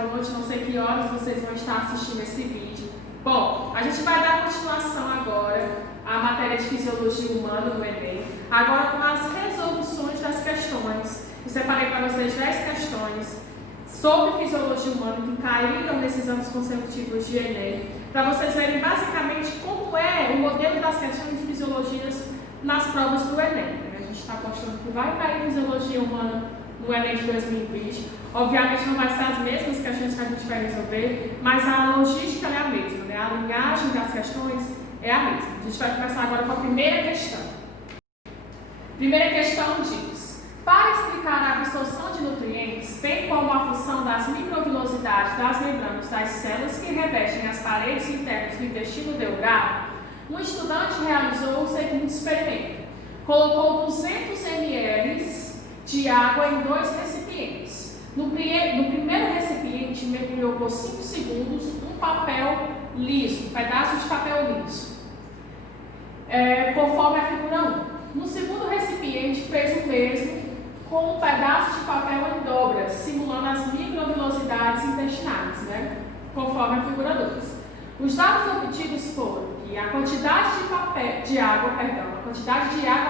boa noite, não sei que horas vocês vão estar assistindo esse vídeo. Bom, a gente vai dar continuação agora à matéria de Fisiologia Humana no Enem, agora com as resoluções das questões. Eu separei para vocês 10 questões sobre Fisiologia Humana que caíram nesses anos consecutivos de Enem, para vocês verem basicamente como é o modelo das questões de Fisiologias nas provas do Enem. A gente está apostando que vai cair Fisiologia Humana no Enem de 2020. Obviamente não vai ser as mesmas questões que a gente vai resolver, mas a logística é a mesma, né? A linhagem das questões é a mesma. A gente vai começar agora com a primeira questão. Primeira questão diz: para explicar a absorção de nutrientes, bem como a função das microvilosidades das membranas das células que revestem as paredes internas do intestino delgado, um estudante realizou o seguinte experimento. Colocou 200 ml de água em 2 recipientes. No primeiro recipiente, mergulhou por 5 segundos um papel liso, um pedaço de papel liso, conforme a figura 1. No segundo recipiente, fez o mesmo com um pedaço de papel em dobras, simulando as microvilosidades intestinais, conforme a figura 2. Os dados obtidos foram que a quantidade de água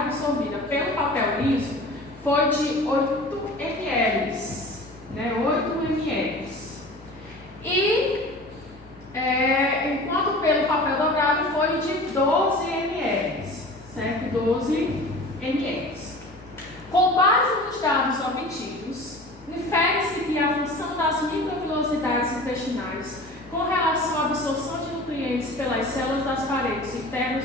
absorvida pelo papel liso foi de 8 ml, 8 ml. E enquanto pelo papel dobrado foi de 12 ml, certo? 12 ml. Com base nos dados obtidos, infere-se que a função das microvilosidades intestinais com relação à absorção de nutrientes pelas células das paredes internas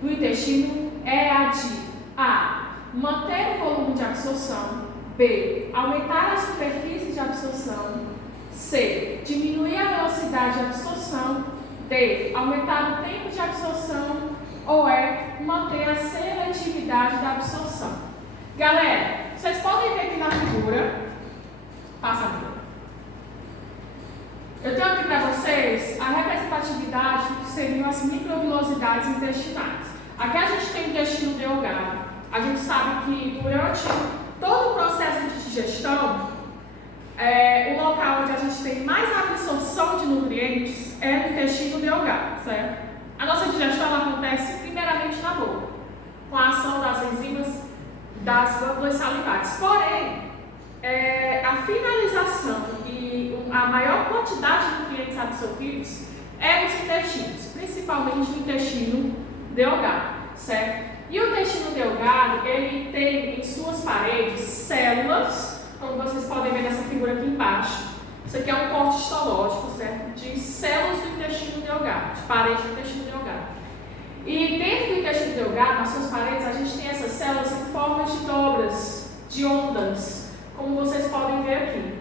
do intestino é a de A. Manter o volume de absorção. B. Aumentar a superfície de absorção. C. Diminuir a velocidade de absorção. D. Aumentar o tempo de absorção. Ou E. Manter a seletividade da absorção. Galera, vocês podem ver aqui na figura. Passa a figura. Eu tenho aqui para vocês a representatividade do que seriam as microvilosidades intestinais. Aqui a gente tem o intestino delgado. A gente sabe que durante todo o processo de digestão, o local onde a gente tem mais absorção de nutrientes é no intestino delgado, certo? A nossa digestão acontece primeiramente na boca, com a ação das enzimas das glândulas salivares. Porém, a finalização e a maior quantidade de nutrientes absorvidos é nos intestinos, principalmente no intestino delgado, certo? E o intestino delgado, ele tem em suas paredes células, como vocês podem ver nessa figura aqui embaixo. Isso aqui é um corte histológico, certo? De células do intestino delgado, de parede do intestino delgado. E dentro do intestino delgado, nas suas paredes, a gente tem essas células em formas de dobras, de ondas, como vocês podem ver aqui.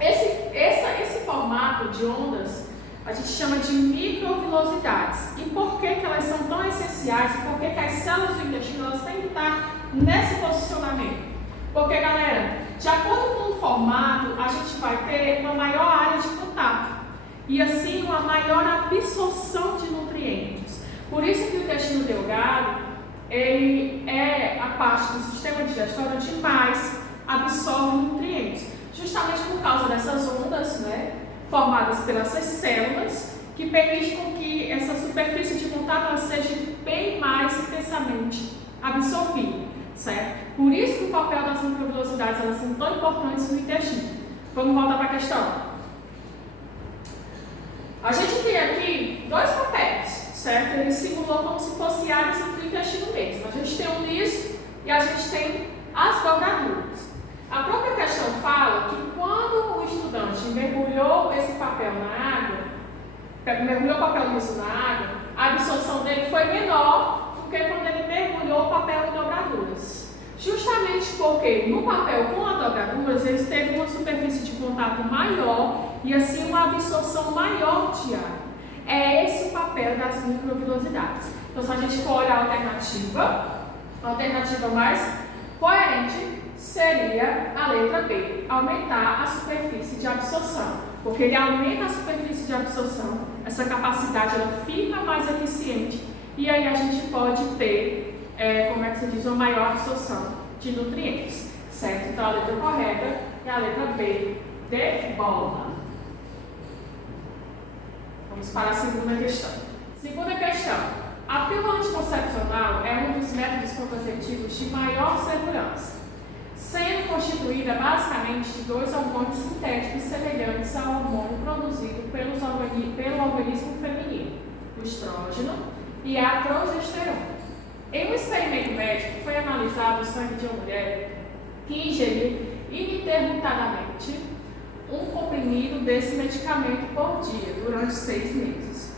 Esse formato de ondas a gente chama de microvilosidades. E por que elas são tão essenciais? Por que as células do intestino elas têm que estar nesse posicionamento? Porque, galera, de acordo com o formato, a gente vai ter uma maior área de contato e assim uma maior absorção de nutrientes. Por isso que o intestino delgado ele é a parte do sistema digestório onde mais absorve nutrientes, justamente por causa dessas ondas, formadas pelas células, que permitem com que essa superfície de contato ela seja bem mais intensamente absorvida, certo? Por isso que o papel das microvilosidades elas são tão importantes no intestino. Vamos voltar para a questão. A gente tem aqui 2 papéis, certo? Ele simulou como se fosse áreas do intestino mesmo. A gente tem um liso e a gente tem as dobraduras. A própria questão fala que quando o estudante mergulhou esse papel na água, mergulhou o papel liso na água, a absorção dele foi menor do que quando ele mergulhou o papel em dobraduras. Justamente porque no papel com as dobraduras, eles teve uma superfície de contato maior e assim uma absorção maior de ar. É esse o papel das microvilosidades. Então, se a gente for olhar a alternativa mais coerente seria a letra B, aumentar a superfície de absorção, porque ele aumenta a superfície de absorção, essa capacidade ela fica mais eficiente e aí a gente pode ter, uma maior absorção de nutrientes, certo? Então a letra correta é a letra B, de bola. Vamos para a segunda questão. Segunda questão. A pílula anticoncepcional é um dos métodos contraceptivos de maior segurança, sendo constituída basicamente de dois hormônios sintéticos semelhantes ao hormônio produzido pelo organismo feminino, o estrógeno e a progesterona. Em um experimento médico, foi analisado o sangue de uma mulher que ingeriu ininterruptamente um comprimido desse medicamento por dia durante 6 meses.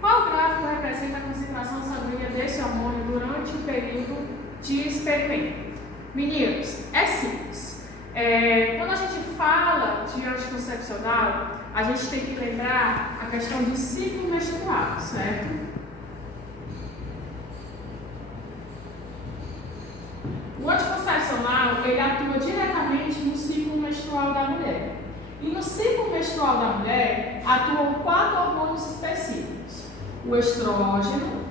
Qual gráfico representa a concentração sanguínea desse hormônio durante o período de experimento? Meninos, é simples. Quando a gente fala de anticoncepcional, a gente tem que lembrar a questão do ciclo menstrual, certo? O anticoncepcional, ele atua diretamente no ciclo menstrual da mulher. E no ciclo menstrual da mulher, atuam 4 hormônios específicos. O estrógeno,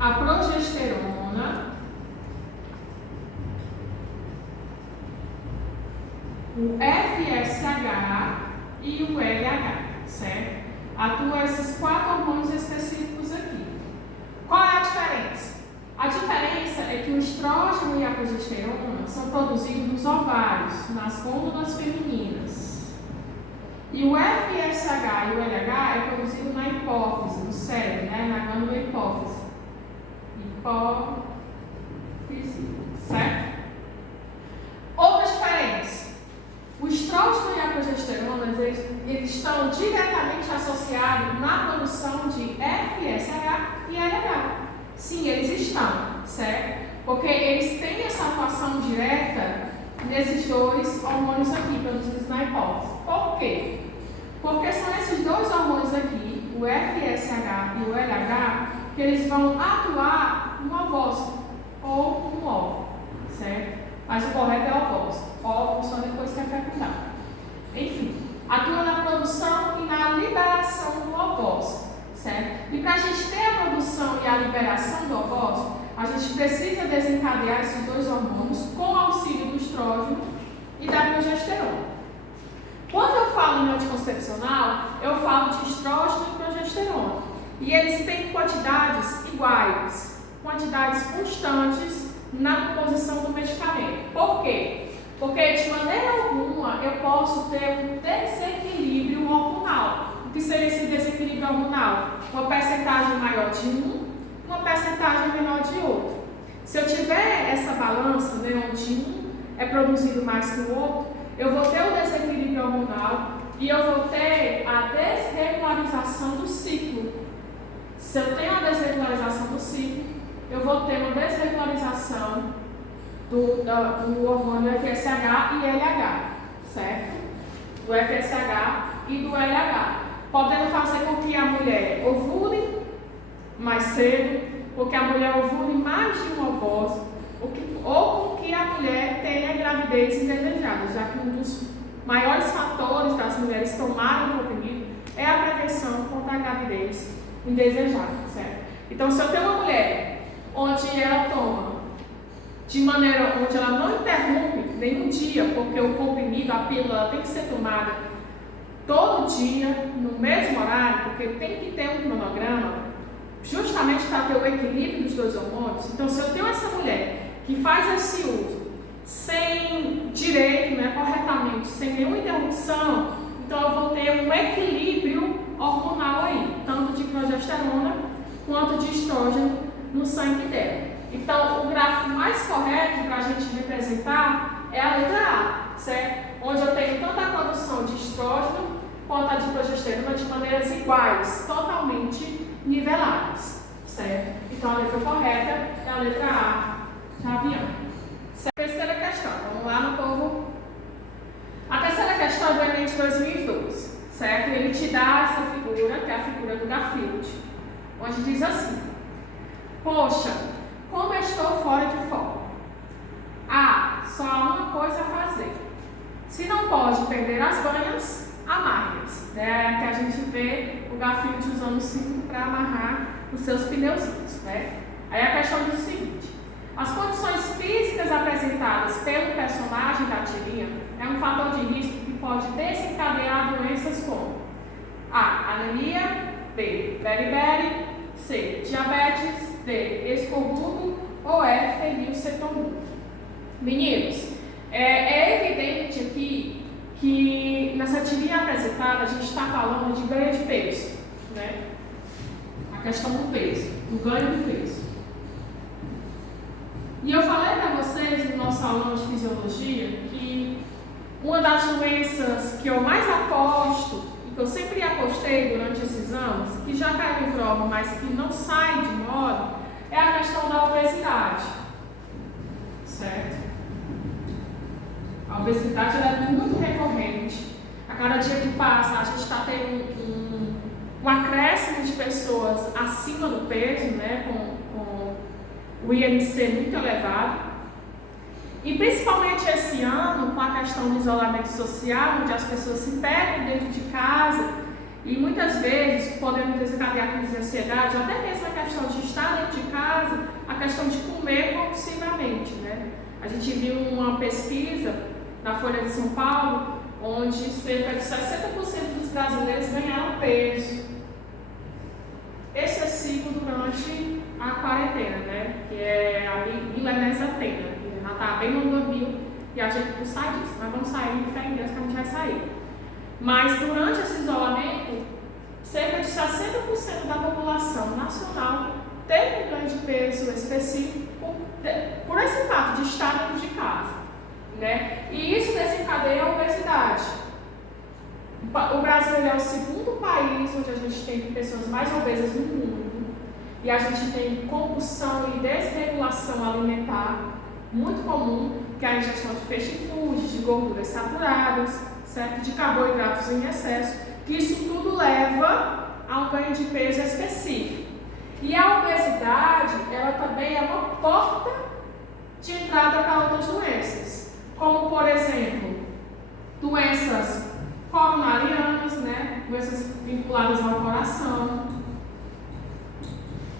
a progesterona, o FSH e o LH, certo? Atuam esses 4 hormônios específicos aqui. Qual é a diferença? A diferença é que o estrógeno e a progesterona são produzidos nos ovários, nas glândulas femininas. E o FSH e o LH é produzido na hipófise, no cérebro, né? Na glândula hipófise. Certo? Outra diferença. O estrógeno e a progesterona, eles estão diretamente associados na produção de FSH e LH. Sim, eles estão, certo? Porque eles têm essa atuação direta nesses 2 hormônios aqui, produzidos na hipófise. Por quê? Porque são esses 2 hormônios aqui, o FSH e o LH, que eles vão atuar no ovócito ou no óvulo, certo? Mas o correto é o ovócito. O óvulo só depois que é fecundado. Enfim, atua na produção e na liberação do ovócito, certo? E para a gente ter a produção e a liberação do ovócito, a gente precisa desencadear esses 2 hormônios com o auxílio do estrógeno e da progesterona. Quando eu falo em anticoncepcional, eu falo de estrógeno e progesterona. E eles têm quantidades iguais, quantidades constantes na composição do medicamento. Por quê? Porque de maneira alguma eu posso ter um desequilíbrio hormonal. O que seria esse desequilíbrio hormonal? Uma percentagem maior de um, uma percentagem menor de outro. Se eu tiver essa balança, né, onde um é produzido mais que o outro, eu vou ter o desequilíbrio hormonal e eu vou ter a desregularização do ciclo. Se eu tenho a desregularização do ciclo, eu vou ter uma desregularização do hormônio FSH e LH, certo? Do FSH e do LH, podendo fazer com que a mulher ovule mais cedo, ou que a mulher ovule mais de um ovócito, ou com que a mulher tenha gravidez indesejada, já que um dos maiores fatores das mulheres tomarem o comprimido é a prevenção contra a gravidez indesejada, certo? Então, se eu tenho uma mulher onde ela toma de maneira onde ela não interrompe nenhum dia, porque o comprimido, a pílula tem que ser tomada todo dia, no mesmo horário, porque tem que ter um cronograma, justamente para ter o equilíbrio dos 2 hormônios. Então, se eu tenho essa mulher que faz esse uso sem direito, né, corretamente, sem nenhuma interrupção, então eu vou ter um equilíbrio hormonal aí, tanto de progesterona quanto de estrógeno no sangue dela. Então, o gráfico mais correto para a gente representar é a letra A, certo? Onde eu tenho tanto a produção de estrógeno quanto a de progesterona de maneiras iguais, totalmente niveladas, certo? Então, a letra correta é a letra A de avião. Terceira questão, vamos lá no povo. A terceira questão é do Enem de 2012, certo? Ele te dá essa figura, que é a figura do Garfield, onde diz assim: poxa, como eu estou fora de foco. A. Só há uma coisa a fazer. Se não pode perder as banhas, amarre-as. Que a gente vê o Garfield usando o cinto para amarrar os seus pneuzinhos, né? Aí a questão diz o seguinte: as condições físicas apresentadas pelo personagem da tirinha é um fator de risco que pode desencadear doenças como A. Anemia, B. Beriberi, C. Diabetes, D. Escorbuto ou E. Fenilcetonúria. Meninos, é evidente aqui que nessa tirinha apresentada a gente está falando de ganho de peso, né? A questão do peso, do ganho do peso. E eu falei para vocês no nosso aulão de fisiologia que uma das doenças que eu mais aposto, e que eu sempre apostei durante esses anos, que já caiu em prova, mas que não sai de moda, é a questão da obesidade. Certo? A obesidade ela é muito recorrente. A cada dia que passa, a gente está tendo um acréscimo de pessoas acima do peso, né, com o IMC muito elevado. E principalmente esse ano, com a questão do isolamento social, onde as pessoas se pegam dentro de casa e muitas vezes podendo desencadear crise de ansiedade, até mesmo a questão de estar dentro de casa, a questão de comer compulsivamente, né? A gente viu uma pesquisa na Folha de São Paulo, onde cerca de 60% dos brasileiros ganharam peso excessivo durante a quarentena, né? Que é a milenesatena, que já está bem no 2000 e a gente não sai disso. Nós vamos sair, fé em Deus que a gente vai sair. Mas durante esse isolamento, cerca de 60% da população nacional teve um ganho de peso específico por esse fato de estar dentro de casa, né? E isso desencadeia a obesidade. O Brasil é o segundo país onde a gente tem pessoas mais obesas no mundo e a gente tem compulsão e desregulação alimentar muito comum, que é a ingestão de fast food, de gorduras saturadas, certo? De carboidratos em excesso, que isso tudo leva a um ganho de peso específico. E a obesidade, ela também é uma porta de entrada para outras doenças, como por exemplo, doenças coronarianas, né? Doenças vinculadas ao coração.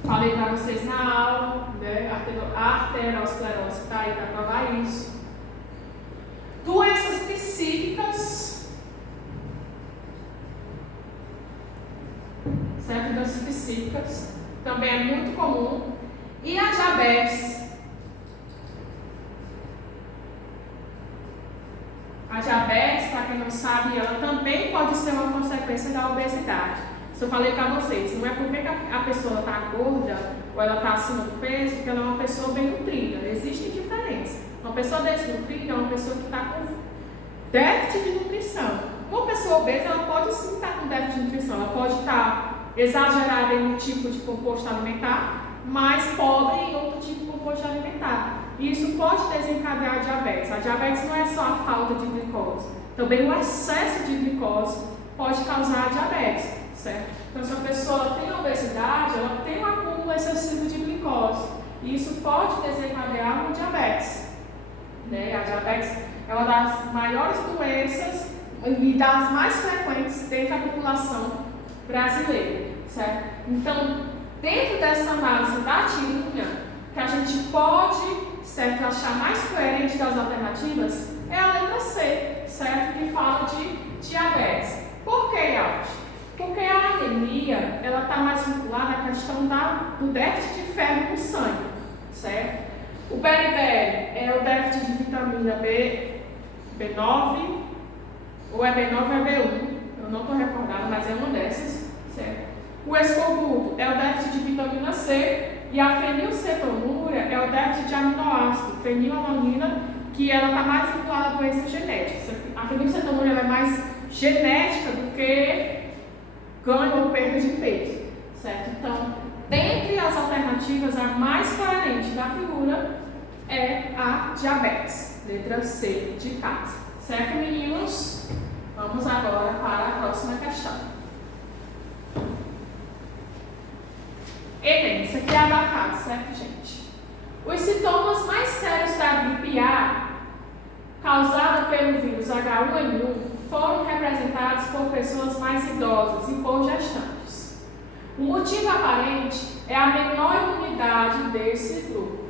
Falei para vocês na aula, né? A arteriosclerose está aí para provar isso. Doenças psíquicas, certo? Doenças psíquicas também é muito comum. E a diabetes. A diabetes, para quem não sabe, ela também pode ser uma consequência da obesidade. Isso eu falei para vocês, não é porque a pessoa está gorda ou ela está acima do peso que ela é uma pessoa bem nutrida. Existe diferença. Uma pessoa desnutrida é uma pessoa que está com déficit de nutrição. Uma pessoa obesa, ela pode sim estar com déficit de nutrição. Ela pode estar exagerada em um tipo de composto alimentar, mas pobre em outro tipo de composto alimentar. E isso pode desencadear a diabetes. A diabetes não é só a falta de glicose, também o excesso de glicose pode causar a diabetes, certo? Então, se a pessoa tem obesidade, ela tem um acúmulo excessivo de glicose, e isso pode desencadear uma diabetes, né? A diabetes é uma das maiores doenças e das mais frequentes dentro da população brasileira, certo? Então, dentro dessa análise da tirinha, que a gente pode, certo, achar mais coerente das alternativas é a letra C, certo, que fala de diabetes. Por que, Yaut? Porque a anemia, ela está mais vinculada à questão do déficit de ferro no sangue, certo? O beriberi é o déficit de vitamina B9, ou é B9 ou é B1, eu não estou recordada, mas é uma dessas, certo? O escorbuto é o déficit de vitamina C, e a fenilcetonúria é o déficit de aminoácido, fenilalanina, que ela está mais vinculada a doenças genéticas. A fenilcetonúria é mais genética do que ganho ou perda de peso, certo? Então, dentre as alternativas, a mais coerente da figura é a diabetes, letra C de casa, certo, meninos? Vamos agora para a próxima questão. Enem, isso aqui é adaptado, certo, gente? Os sintomas mais sérios da gripe A, causada pelo vírus H1N1, foram representados por pessoas mais idosas e por gestantes. O motivo aparente é a menor imunidade desse grupo.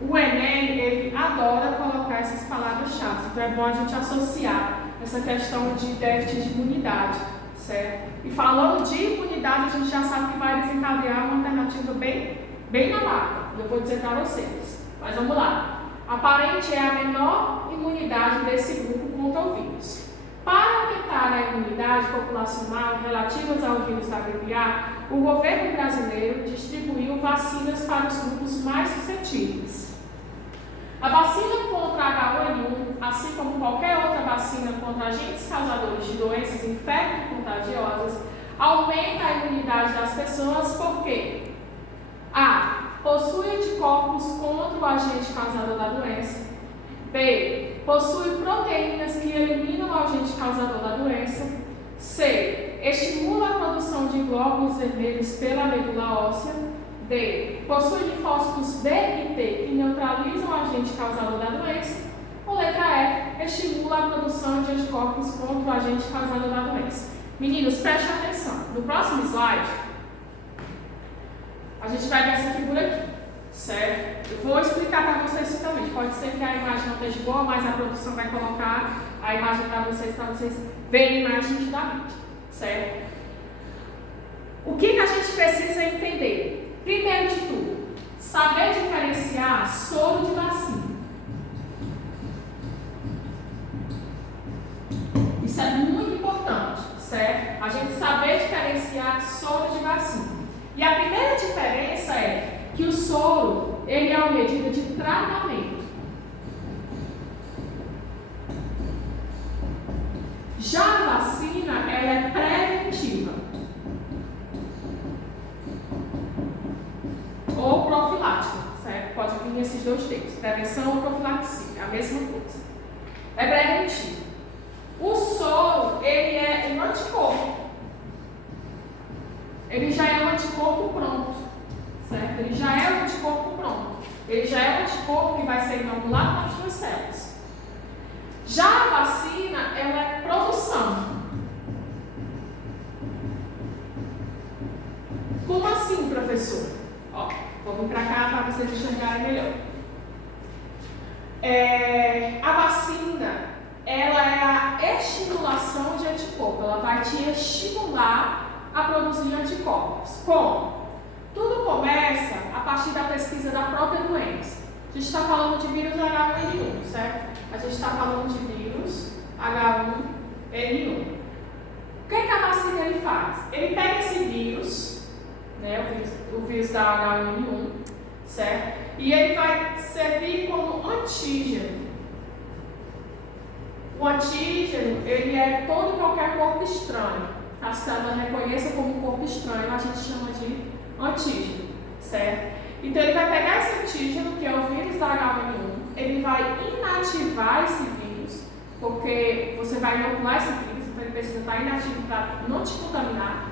O Enem, ele adora colocar essas palavras palavras-chave. Então é bom a gente associar essa questão de déficit de imunidade, certo? E falando de imunidade, a gente já sabe que vai desencadear uma alternativa bem na lata. Eu vou dizer para vocês. Mas vamos lá. Aparente é a menor imunidade desse grupo contra o vírus. Para aumentar a imunidade populacional relativas ao vírus da gripe A, o governo brasileiro distribuiu vacinas para os grupos mais suscetíveis. A vacina contra H1N1, assim como qualquer outra vacina contra agentes causadores de doenças infecto-contagiosas, aumenta a imunidade das pessoas porque A. Possui anticorpos contra o agente causador da doença. B. Possui proteínas que eliminam o agente causador da doença. C. Estimula a produção de glóbulos vermelhos pela medula óssea. D. Possui linfócitos B e T que neutralizam o agente causador da doença. Ou letra E. Estimula a produção de anticorpos contra o agente causador da doença. Meninos, prestem atenção. No próximo slide, a gente vai ver essa figura aqui, certo? Eu vou explicar para vocês simplesmente. Pode ser que a imagem não esteja boa, mas a produção vai colocar a imagem para vocês verem a imagem nitidamente, certo? O que a gente precisa entender? Primeiro de tudo, saber diferenciar soro de vacina. Isso é muito importante, certo? A gente saber diferenciar soro de vacina. E a primeira diferença é que o soro, ele é uma medida de tratamento. Já a vacina, ela é preventiva. Ou profilática, certo? Pode vir nesses dois termos, prevenção ou profilaxia, a mesma coisa. É preventivo. O soro, ele é um anticorpo. Ele já é um anticorpo pronto, certo? Ele já é um anticorpo pronto. Ele já é um anticorpo que vai ser inoculado nas suas células. Já a vacina, ela é produção. Como assim, professor? Ó, vou vir para cá para vocês enxergarem melhor. A vacina, ela é a estimulação de anticorpo. Ela vai te estimular a produzir anticorpos. Como? Tudo começa a partir da pesquisa da própria doença. A gente está falando de vírus H1N1, certo? A gente está falando de vírus H1N1. O que a vacina ele faz? Ele pega esse vírus, né, o vírus da H1N1, certo? E ele vai servir como antígeno. O antígeno, ele é todo e qualquer corpo estranho. A célula reconheça como um corpo estranho, a gente chama de antígeno, certo? Então ele vai pegar esse antígeno, que é o vírus da H1N1, ele vai inativar esse vírus, porque você vai inocular esse vírus, então ele precisa estar inativo para não te contaminar.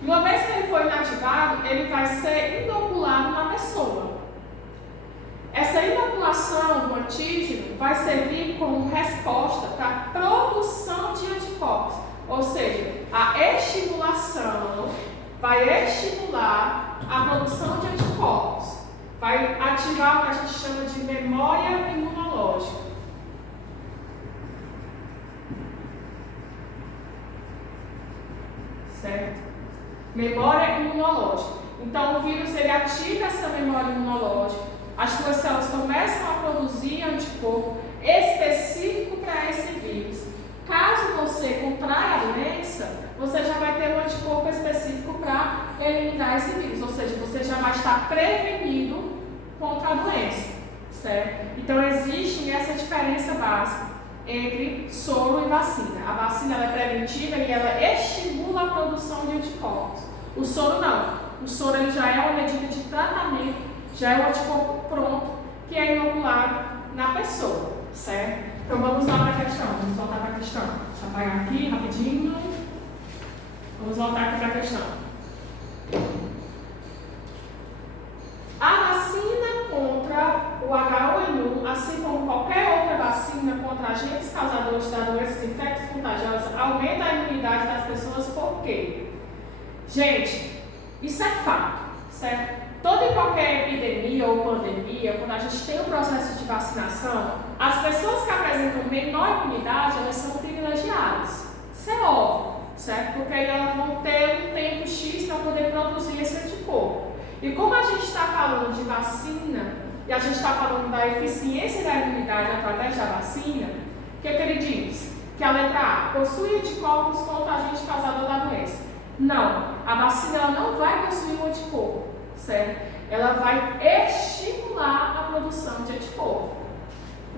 E uma vez que ele for inativado, ele vai ser inoculado na pessoa. Essa inoculação do antígeno vai servir como resposta para a produção de anticorpos. Ou seja, a estimulação vai estimular a produção de anticorpos. Vai ativar o que a gente chama de memória imunológica. Certo? Memória imunológica. Então, o vírus ele ativa essa memória imunológica. As suas células começam a produzir anticorpo específico para esse vírus. Caso você contraia a doença, você já vai ter um anticorpo específico para eliminar esse vírus, ou seja, você já vai estar prevenido contra a doença, certo? Então existe essa diferença básica entre soro e vacina. A vacina ela é preventiva e ela estimula a produção de anticorpos. O soro não. O soro ele já é uma medida de tratamento, já é um anticorpo pronto que é inoculado na pessoa, certo? Então vamos lá para a questão, vamos voltar para a questão. Deixa eu apagar aqui rapidinho. Vamos voltar aqui para a questão. A vacina contra o H1N1, assim como qualquer outra vacina contra agentes causadores da doenças infecciosas contagiosas, aumenta a imunidade das pessoas por quê? Gente, isso é fato, certo? Toda e qualquer epidemia ou pandemia, quando a gente tem um processo de vacinação, as pessoas que apresentam menor imunidade, elas são privilegiadas. Isso é óbvio, certo? Porque aí elas vão ter um tempo X para poder produzir esse anticorpo. E como a gente está falando de vacina, e a gente está falando da eficiência da imunidade através da vacina, o que ele diz? Que a letra A possui anticorpos contra o agente causador da doença. Não, a vacina ela não vai possuir um anticorpo, certo? Ela vai estimular a produção de anticorpo.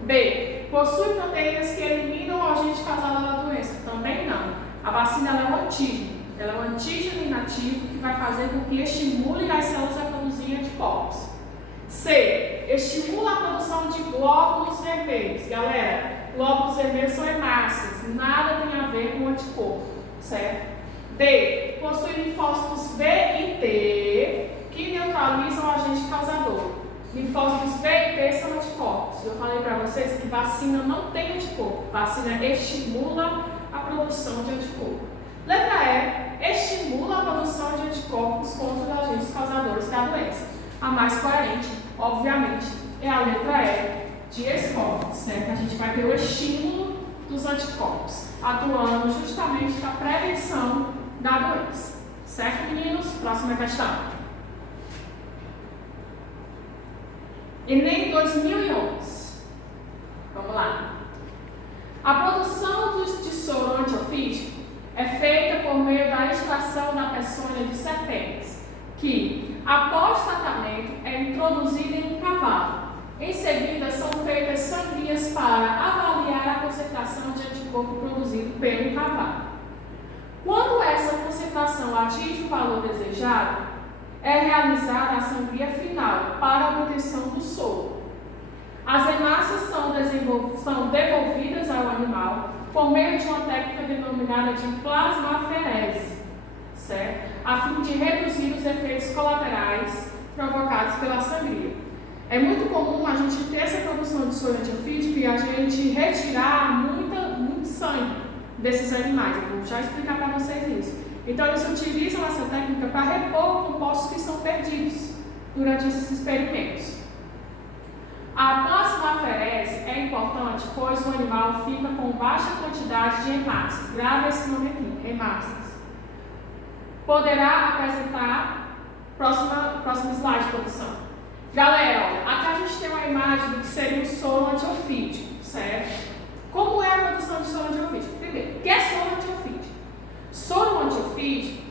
B, possui proteínas que eliminam o agente causador da doença. Também não. A vacina ela é um antígeno. Ela é um antígeno inativo que vai fazer com que estimule as células a produzir anticorpos. C, estimula a produção de glóbulos vermelhos. Galera, glóbulos vermelhos são hemácias, nada tem a ver com anticorpo, certo? D, possui linfócitos B e T que neutralizam o agente causador. Linfócitos B e T são anticorpos. Eu falei para vocês que vacina não tem anticorpo. Vacina estimula a produção de anticorpo. Letra E, estimula a produção de anticorpos contra os agentes causadores da doença. A mais coerente, obviamente, é a letra E de escola, certo? A gente vai ter o estímulo dos anticorpos, atuando justamente na prevenção da doença. Certo, meninos? Próxima questão. Enem 2011. Vamos lá. A produção de soro antiofídico é feita por meio da extração da peçonha de serpentes, que, após tratamento, é introduzida em um cavalo. Em seguida, são feitas sangrias para avaliar a concentração de anticorpo produzido pelo cavalo. Quando essa concentração atinge o valor desejado, é realizada a sangria final para a obtenção do soro. As hemácias são devolvidas ao animal por meio de uma técnica denominada de plasmaferese, certo? A fim de reduzir os efeitos colaterais provocados pela sangria. É muito comum a gente ter essa produção de soro antiofídico e a gente retirar muito sangue desses animais. Eu vou já explicar para vocês isso. Então, eles utilizam essa técnica para repor compostos que são perdidos durante esses experimentos. A plasmaferese é importante, pois o animal fica com baixa quantidade de hemácias. Grave esse nome aqui, hemácias. Poderá apresentar, próximo slide, produção. Galera, ó, aqui a gente tem uma imagem do que seria o soro antiofídico, certo? Como é a produção de soro antiofídico? Primeiro, o que é soro antiofídico? Soro antiofídico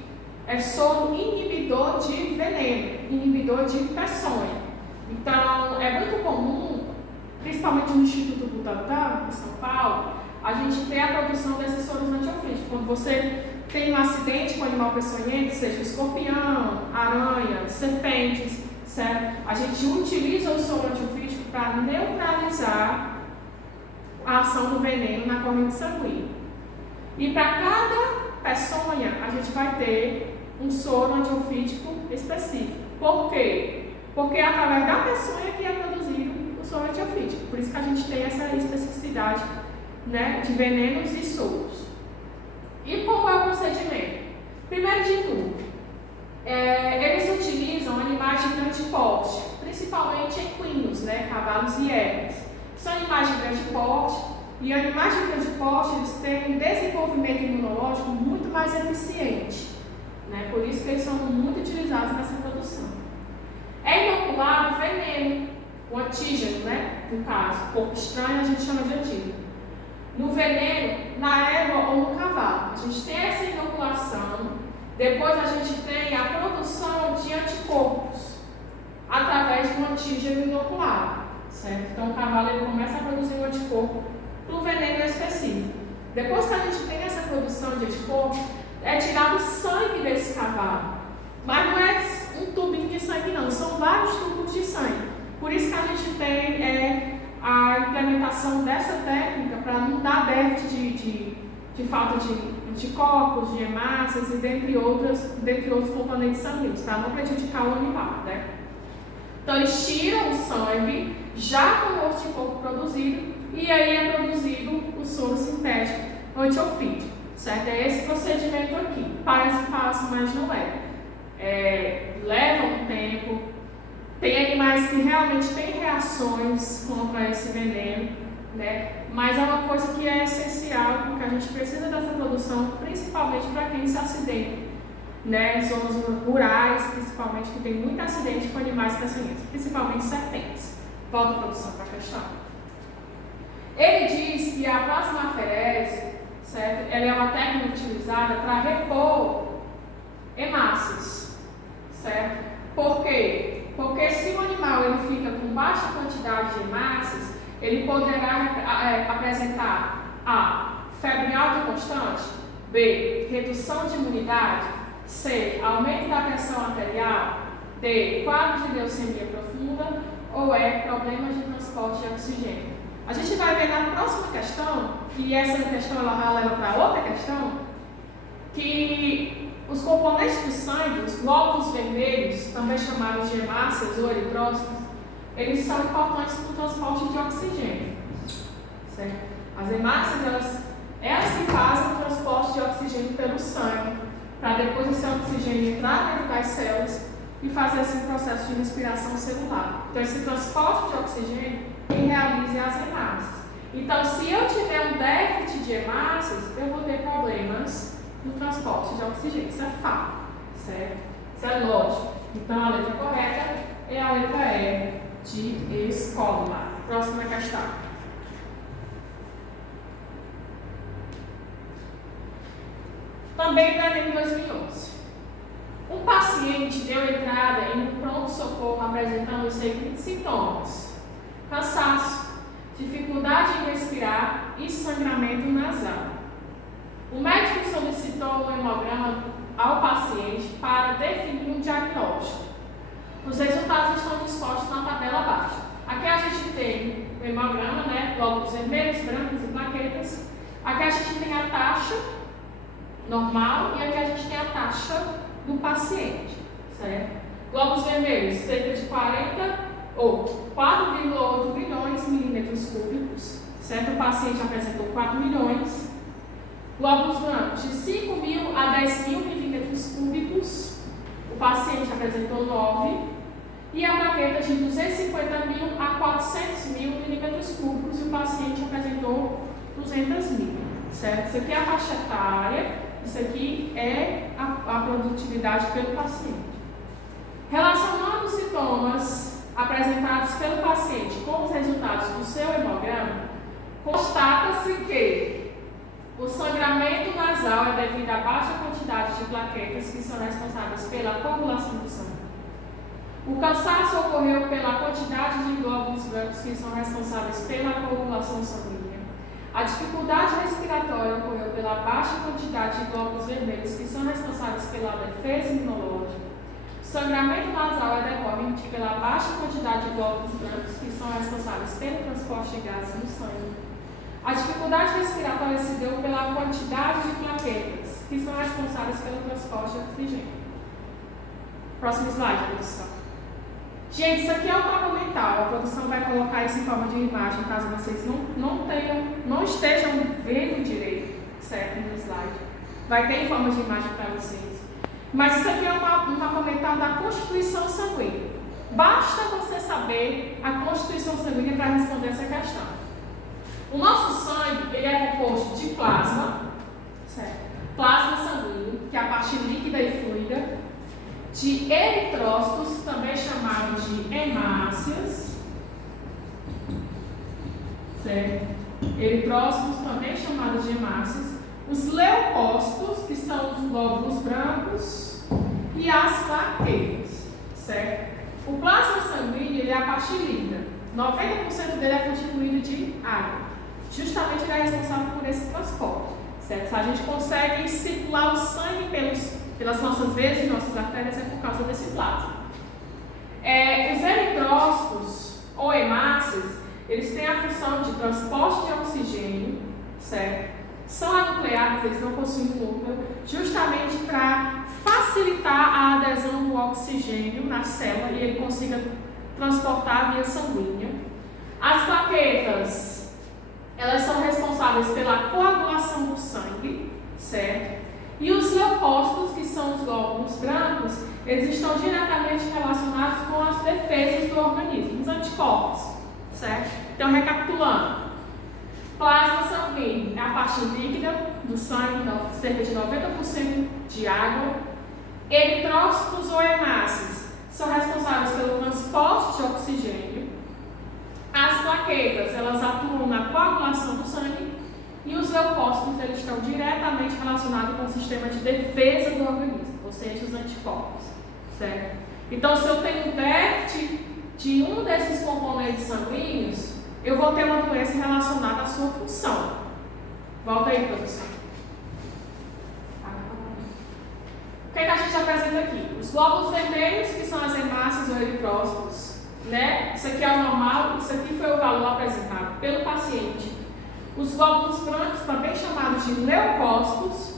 é soro inibidor de veneno, inibidor de peçonha. Então, é muito comum, principalmente no Instituto Butantan, em São Paulo, a gente ter a produção desses soros antiofídicos. Quando você tem um acidente com animal peçonhento, seja escorpião, aranha, serpentes, certo? A gente utiliza o soro antiofídico para neutralizar a ação do veneno na corrente sanguínea. E para cada peçonha, a gente vai ter um soro antiofídico específico. Por quê? Porque é através da peçonha que é produzido o soro antiofídico. Por isso que a gente tem essa especificidade, né, de venenos e soros. E como é o procedimento? Primeiro de tudo, eles utilizam animais de grande porte, principalmente equinos, né, cavalos e éguas. São animais de grande porte, e animais de grande porte eles têm um desenvolvimento imunológico muito mais eficiente, né, por isso que eles são muito utilizados nessa produção. É inoculado veneno, o antígeno, né, no caso, corpo estranho a gente chama de antígeno. No veneno, na égua ou no cavalo. A gente tem essa inoculação, depois a gente tem a produção de anticorpos através do antígeno inoculado, certo? Então o cavalo ele começa a produzir um anticorpo para um veneno específico. Depois que a gente tem essa produção de anticorpos, é tirado sangue desse cavalo. Mas não é um tubinho de sangue não, são vários tubos de sangue. Por isso que a gente tem a implementação dessa técnica para não dar déficit de falta de anticorpos, de hemácias e dentre outros componentes sanguíneos, para não prejudicar o animal, né? Então eles tiram o sangue já com o anticorpo produzido e aí é produzido o soro sintético antiofídico, certo? É esse procedimento aqui. Parece fácil, mas não é. Leva um tempo. Tem animais que realmente têm reações contra esse veneno, né? Mas é uma coisa que é essencial, porque a gente precisa dessa produção, principalmente para quem se acidenta, né? Zonas rurais, principalmente, que tem muito acidente com animais peçonhentos, principalmente serpentes. Volta a produção para a questão. Ele diz que a plasmaferese, certo? Ela é uma técnica utilizada para repor hemácias, certo? Por quê? Porque se o animal ele fica com baixa quantidade de hemácias, ele poderá apresentar A. Febre alta e constante, B. Redução de imunidade, C. Aumento da pressão arterial, D. Quadro de leucemia profunda ou E. Problemas de transporte de oxigênio. A gente vai ver na próxima questão, e essa questão ela leva para outra questão, que os componentes do sangue, os glóbulos vermelhos, também chamados de hemácias ou eritrócitos, eles são importantes para o transporte de oxigênio. Certo? As hemácias, elas que fazem o transporte de oxigênio pelo sangue, para depois esse oxigênio entrar dentro das células e fazer esse processo de respiração celular. Então, esse transporte de oxigênio, quem realiza é as hemácias. Então, se eu tiver um déficit de hemácias, eu vou ter problemas no transporte de oxigênio. Isso é fato, certo? Isso é lógico. Então, a letra correta é a letra E de escola. Próxima questão. Também da Enem 2011. Um paciente deu entrada em um pronto-socorro apresentando os seguintes sintomas: cansaço, dificuldade em respirar e sangramento nasal. O médico solicitou um hemograma ao paciente para definir um diagnóstico. Os resultados estão dispostos na tabela abaixo. Aqui a gente tem o hemograma, né? Glóbulos vermelhos, brancos e plaquetas. Aqui a gente tem a taxa normal e aqui a gente tem a taxa do paciente, certo? Glóbulos vermelhos, cerca de 4,8 milhões de milímetros cúbicos, certo? O paciente apresentou 4 milhões. Glóbulos brancos, de 5 mil a 10 mil milímetros cúbicos, o paciente apresentou 9. E a plaqueta de 250 mil a 400 mil milímetros cúbicos, e o paciente apresentou 200 mil, certo? Isso aqui é a faixa etária, isso aqui é a produtividade pelo paciente. Relacionando os sintomas apresentados pelo paciente com os resultados do seu hemograma, constata-se que o sangramento nasal é devido à baixa quantidade de plaquetas que são responsáveis pela coagulação do sangue. O cansaço ocorreu pela quantidade de glóbulos brancos que são responsáveis pela coagulação sanguínea. A dificuldade respiratória ocorreu pela baixa quantidade de glóbulos vermelhos que são responsáveis pela defesa imunológica. O sangramento nasal é decorrente pela baixa quantidade de glóbulos brancos que são responsáveis pelo transporte de gases no sangue. A dificuldade respiratória se deu pela quantidade de plaquetas que são responsáveis pelo transporte de oxigênio. Próximo slide, produção. Gente, isso aqui é o mapa mental. A produção vai colocar isso em forma de imagem, caso vocês não estejam vendo direito, certo, no slide. Vai ter em forma de imagem para vocês. Mas isso aqui é um mapa mental da constituição sanguínea. Basta você saber a constituição sanguínea para responder essa questão. O nosso sangue, ele é composto de plasma, certo? Plasma sanguíneo, que é a parte líquida e fluida, de eritrócitos, também chamados de hemácias, certo? Eritrócitos, também chamados de hemácias, os leucócitos, que são os glóbulos brancos, e as plaquetas, certo? O plasma sanguíneo, ele é a parte líquida. 90% dele é constituído de água. Justamente ele é responsável por esse transporte, certo? Se a gente consegue circular o sangue pelas nossas veias e nossas artérias, é por causa desse plasma. Os eritrócitos ou hemácias, eles têm a função de transporte de oxigênio, certo? São anucleados, eles não possuem núcleo, justamente para facilitar a adesão do oxigênio na célula e ele consiga transportar a via sanguínea. As plaquetas, elas são responsáveis pela coagulação do sangue, certo? E os leucócitos, que são os glóbulos brancos, eles estão diretamente relacionados com as defesas do organismo, os anticorpos, certo? Então, recapitulando, Plasma sanguíneo é a parte líquida do sangue, cerca de 90% de água. Eritrócitos ou hemácias são responsáveis pelo transporte de oxigênio. As plaquetas, elas atuam na coagulação do sangue. E os leucócitos, eles estão diretamente relacionados com o sistema de defesa do organismo, ou seja, os anticorpos, certo? Então, se eu tenho um déficit de um desses componentes sanguíneos, eu vou ter uma doença relacionada à sua função. Volta aí, produção. O que a gente apresenta aqui? Os glóbulos vermelhos, que são as hemácias ou eritrócitos, né? Isso aqui é o normal, isso aqui foi o valor apresentado pelo paciente. Os glóbulos brancos, também chamados de leucócitos,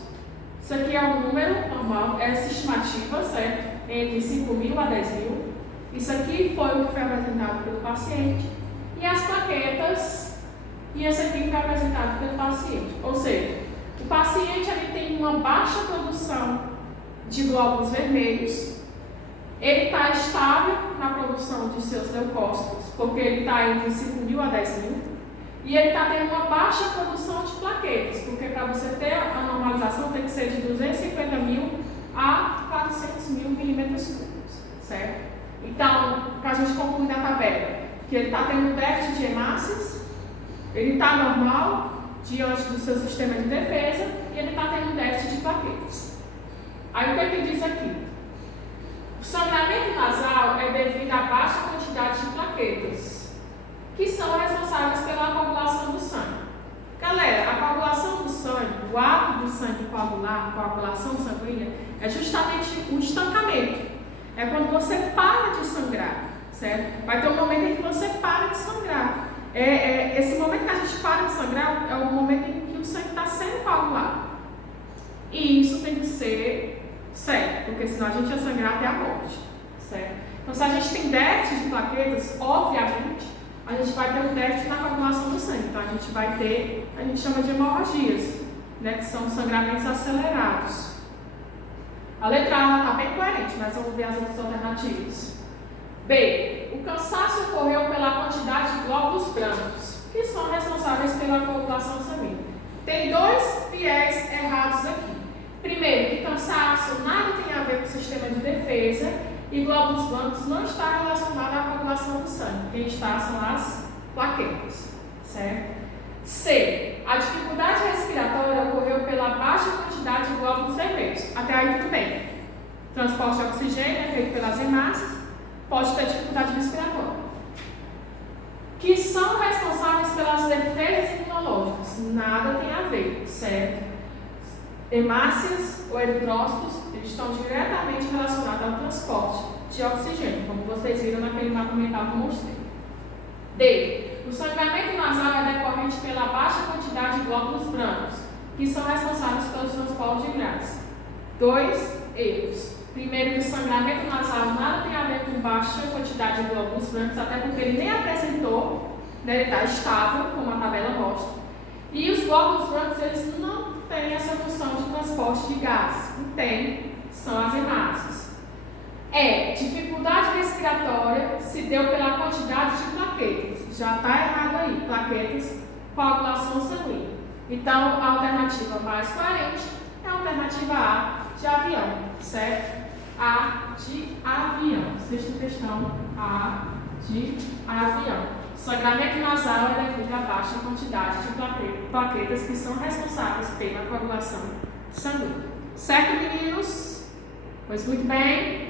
isso aqui é um número normal, é essa estimativa, certo? Entre 5.000 a 10.000. Isso aqui foi o que foi apresentado pelo paciente. E as plaquetas, e esse aqui foi apresentado pelo paciente. Ou seja, o paciente ele tem uma baixa produção de glóbulos vermelhos, ele está estável na produção de seus leucócitos, porque ele está entre 5.000 a 10.000. E ele está tendo uma baixa produção de plaquetas, porque para você ter a normalização tem que ser de 250.000 a 400.000 milímetros cúbicos, certo? Então, para a gente concluir na tabela, que ele está tendo um déficit de hemácias, ele está normal diante do seu sistema de defesa e ele está tendo um déficit de plaquetas. Aí o que ele diz aqui? O sangramento nasal é devido à baixa quantidade de plaquetas, que são responsáveis pela coagulação do sangue. Galera, a coagulação do sangue, o ato do sangue coagular, coagulação sanguínea, é justamente o estancamento. É quando você para de sangrar, certo? Vai ter um momento em que você para de sangrar. Esse momento que a gente para de sangrar é o momento em que o sangue está sendo coagulado. E isso tem que ser certo, porque senão a gente ia sangrar até a morte, certo? Então, se a gente tem déficit de plaquetas, obviamente, a gente vai ter um déficit na coagulação do sangue. Então, a gente vai ter, a gente chama de hemorragias, né, que são sangramentos acelerados. A letra A está bem coerente, mas vamos ver as outras alternativas. B. O cansaço ocorreu pela quantidade de glóbulos brancos, que são responsáveis pela coagulação sanguínea. Tem dois viés errados aqui. Primeiro, que cansaço nada tem a ver com o sistema de defesa e glóbulos brancos não está relacionado à coagulação do sangue. Quem está são as plaquetas, certo? C. A dificuldade respiratória ocorreu pela baixa quantidade de glóbulos vermelhos. Até aí tudo bem. Transporte de oxigênio é feito pelas hemácias, pode ter dificuldade respiratória. Que são responsáveis pelas defesas imunológicas. Nada tem a ver, certo? Hemácias ou eritrócitos, eles estão diretamente relacionados ao transporte de oxigênio, como vocês viram naquele mapa mental que eu mostrei. D. O sangramento nasal é decorrente pela baixa quantidade de glóbulos brancos, que são responsáveis pelo transporte de gás. 2 erros. Primeiro, que o sangramento nasal nada tem a ver com baixa quantidade de glóbulos brancos, até porque ele nem apresentou, né, ele está estável, como a tabela mostra. E os glóbulos brancos, eles não têm essa função de transporte de gás. Não tem, são as hemácias. Dificuldade respiratória se deu pela quantidade de plaquetas. Já está errado aí, plaquetas, coagulação sanguínea. Então, a alternativa mais coerente é a alternativa A de avião, certo? A de avião. Sexta questão, A de avião. Sangramento nasal é devido à baixa quantidade de plaquetas que são responsáveis pela coagulação sanguínea. Certo, meninos? Pois muito bem.